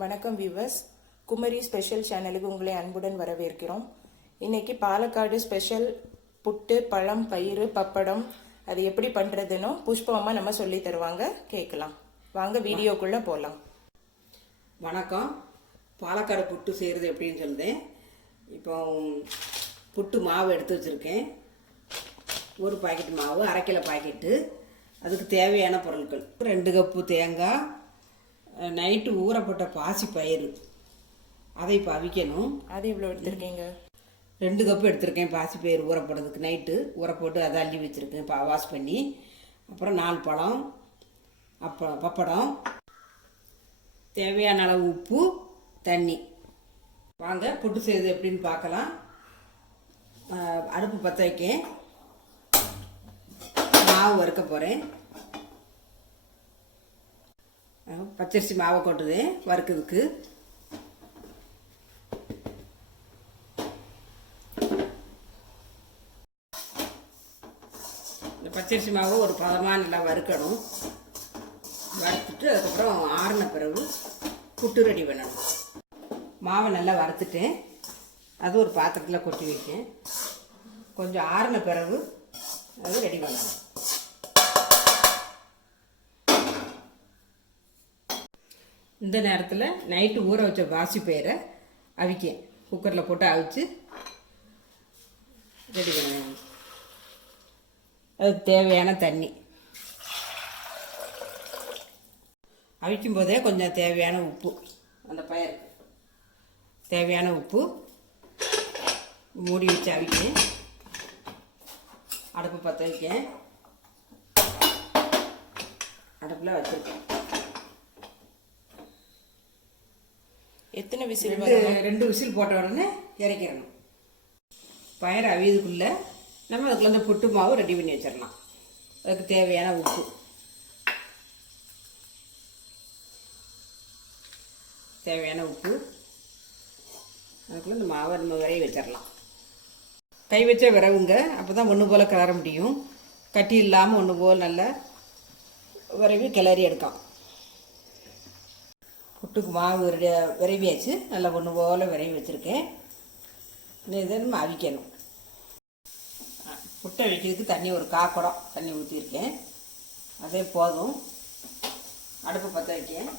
வணக்கம் viewers, Kumari special சேனலுக்கு உங்களை அன்புடன் வரவேற்கிறோம். இன்னைக்கு பாலக்காடு ஸ்பெஷல் புட்டு, பழம், பயிறு, பப்படம் அது எப்படி பண்ணுறதுன்னு புஷ்பம்மா நம்ம சொல்லி தருவாங்க, கேட்கலாம். வாங்க வீடியோக்குள்ளே போகலாம். வணக்கம். பாலக்காடு புட்டு செய்கிறது எப்படின்னு சொல்லுதேன். இப்போ புட்டு மாவு எடுத்து வச்சுருக்கேன். ஒரு பாக்கெட் மாவு, 1/2 கிலோ பாக்கெட்டு. அதுக்கு தேவையான பொருட்கள்: 2 கப்பு தேங்காய், நைட்டு ஊறப்பட்ட பாசி பயிறு, அதை இப்போ அவிக்கணும். அது இவ்வளோ எடுத்துருக்கீங்க? 2 கப்பு எடுத்திருக்கேன். பாசி பயிறு ஊறப்படுறதுக்கு நைட்டு ஊற போட்டு அதை அள்ளி வச்சுருக்கேன், வாஷ் பண்ணி. அப்புறம் 4 பழம், அப்புறம் பப்படம், தேவையான அளவு உப்பு, தண்ணி. வாங்க புட்டு செய்வது எப்படின்னு பார்க்கலாம். அடுப்பு பற்ற வைக்கேன். மாவு வறுக்க போகிறேன். பச்சரிசி மாவை கொட்டுதேன் வறுக்கிறதுக்கு. இந்த பச்சரிசி மாவு ஒரு பதமாக நல்லா வறுக்கணும். வறுத்துட்டு அதுக்கப்புறம் ஆறின பிறகு புட்டு ரெடி பண்ணணும். மாவை நல்லா வறுத்துட்டேன். அது ஒரு பாத்திரத்தில் கொட்டி வைக்கேன். கொஞ்சம் ஆறின பிறகு அது ரெடி பண்ணணும். இந்த நேரத்தில் நைட்டு ஊற வச்ச பாசி பயிரை அவிக்கேன். குக்கரில் போட்டு அவிச்சு ரெடி பண்ணுவேன். அதுக்கு தேவையான தண்ணி. அவிக்கும் போதே கொஞ்சம் தேவையான உப்பு, அந்த பயிர் தேவையான உப்பு மூடி வச்சு அவிக்கேன். அடுப்பு பற்ற வைக்கேன். அடுப்பில் வச்சுருக்கேன். எத்தனை விசில்? 2 விசில் போட்ட உடனே இறக்கிடணும். பயிர் அவியதுக்குள்ளே நம்ம அதுக்குள்ள இந்த புட்டு மாவு ரெடி பண்ணி வச்சிடலாம். அதுக்கு தேவையான உப்பு, அதுக்குள்ள இந்த மாவை நம்ம விரைவி வச்சிடலாம். கை வச்ச விரவுங்க, அப்போ தான் ஒன்று போல் கிளற முடியும். கட்டி இல்லாமல் ஒன்று போல் நல்லா விரைவி கிளறி எடுக்கலாம். புட்டுக்கு மாவு விரைவியாச்சு. நல்லா ஒன்று போல் விரைவி வச்சுருக்கேன். இதை நம்ம அவிக்கணும். புட்டை அவிக்கிறதுக்கு தண்ணி ஒரு 1/4 குடம் தண்ணி ஊற்றிருக்கேன். அதே போதும். அடுப்பு பற்ற வைக்கேன்.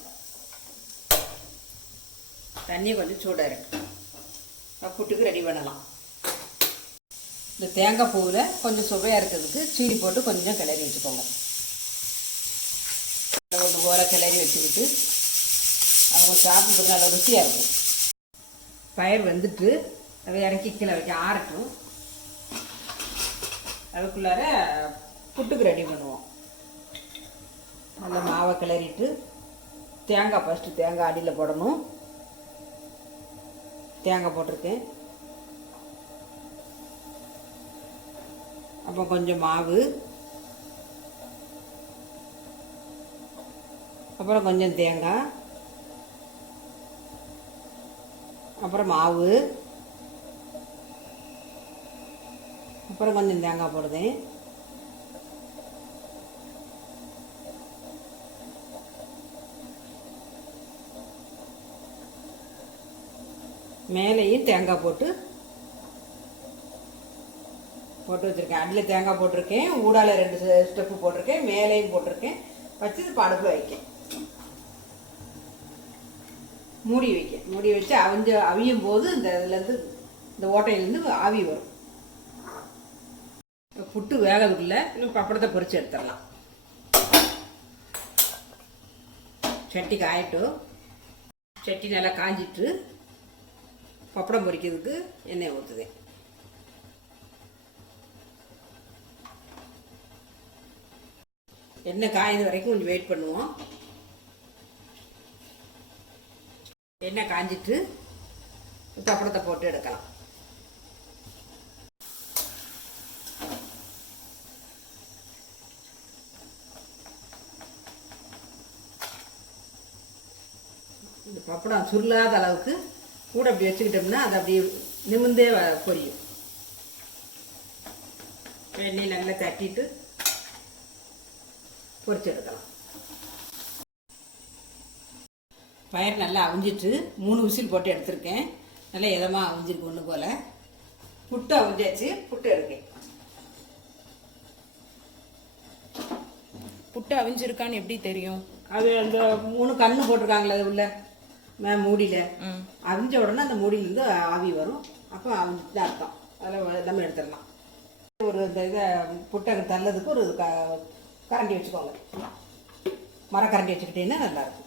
தண்ணி கொஞ்சம் சூடாக இருக்கு. புட்டுக்கு ரெடி பண்ணலாம். இந்த தேங்காய் பூவில் கொஞ்சம் சுவையாக இருக்கிறதுக்கு சீனி போட்டு கொஞ்சம் கிளறி வச்சுக்கோங்க. ஒன்று போல் கிளறி வச்சுக்கிட்டு அவங்க சாப்பிட்றது நல்ல ருசியாக இருக்கும். பயிர் வந்துட்டு அதை இறக்கி கீழே வைக்க ஆறட்டும். அதுக்குள்ளார புட்டுக்கு ரெடி பண்ணுவோம். நல்லா மாவை கிளறிட்டு தேங்காய் ஃபஸ்ட்டு தேங்காய் அடியில் போடணும். தேங்காய் போட்டிருக்கேன். அப்போ கொஞ்சம் மாவு, அப்புறம் கொஞ்சம் தேங்காய், அப்புறம் மாவு, அப்புறம் கொஞ்சம் தேங்காய் போடுதேன். மேலேயும் தேங்காய் போட்டு வச்சுருக்கேன். அடியில் தேங்காய் போட்டிருக்கேன். ஊடால 2 ஸ்டெப்பு போட்டிருக்கேன். மேலேயும் போட்டிருக்கேன். வச்சு இது அடுப்பில் வைக்கேன். மூடி வச்சு அவியும் போது இந்த இதுலேருந்து, இந்த ஓட்டையிலேருந்து ஆவி வரும். புட்டு வேகதுக்குள்ள இன்னும் பப்படத்தை பொரிச்சு எடுத்துடலாம். சட்டி காயட்டும். சட்டி நல்லா காஞ்சிட்டு பப்படம் பொரிக்கிறதுக்கு எண்ணெய் ஊற்றுதேன். எண்ணெய் காய்ந்த வரைக்கும் கொஞ்சம் வெயிட் பண்ணுவோம். எண்ணெய் காஞ்சிட்டு பப்படத்தை போட்டு எடுக்கலாம். இந்த பப்படம் சுருளாத அளவுக்கு கூட அப்படி வச்சுக்கிட்டோம்னா அது அப்படியே நிமிர்ந்தே பொரியும். எண்ணெய் நல்லா தட்டிட்டு பொரிச்சு எடுக்கலாம். பயிர் நல்லா அவிஞ்சிட்டு 3 விசில் போட்டு எடுத்திருக்கேன். நல்லா இதமாக அவிஞ்சிருக்கு ஒன்று போல். புட்டு அவிஞ்சாச்சு, புட்டு எடுக்கேன். புட்டு அவிஞ்சிருக்கான்னு எப்படி தெரியும்? அது அந்த 3 கண்ணு போட்டிருக்காங்களே அது உள்ள மூடியில், அவிஞ்ச உடனே அந்த மூடியிலேருந்து ஆவி வரும். அப்போ அவிஞ்சுட்டு அர்த்தம். அதில் நம்ம எடுத்துடலாம். ஒரு இந்த இதை புட்டை தள்ளதுக்கு ஒரு கரண்டி வச்சுக்கோங்க. மரக்கரண்டி வச்சுக்கிட்டீங்கன்னா நல்லாயிருக்கும்.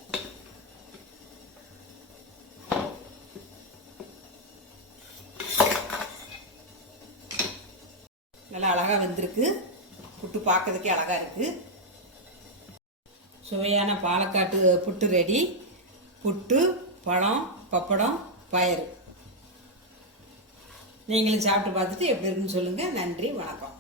நல்லா அழகாக வெந்திருக்கு. புட்டு பார்க்கறதுக்கே அழகாக இருக்குது. சுவையான பாலக்காட்டு புட்டு ரெடி. புட்டு, பழம், பப்படம், பயறு. நீங்களும் சாப்பிட்டு பார்த்துட்டு எப்படி இருக்குன்னு சொல்லுங்கள். நன்றி, வணக்கம்.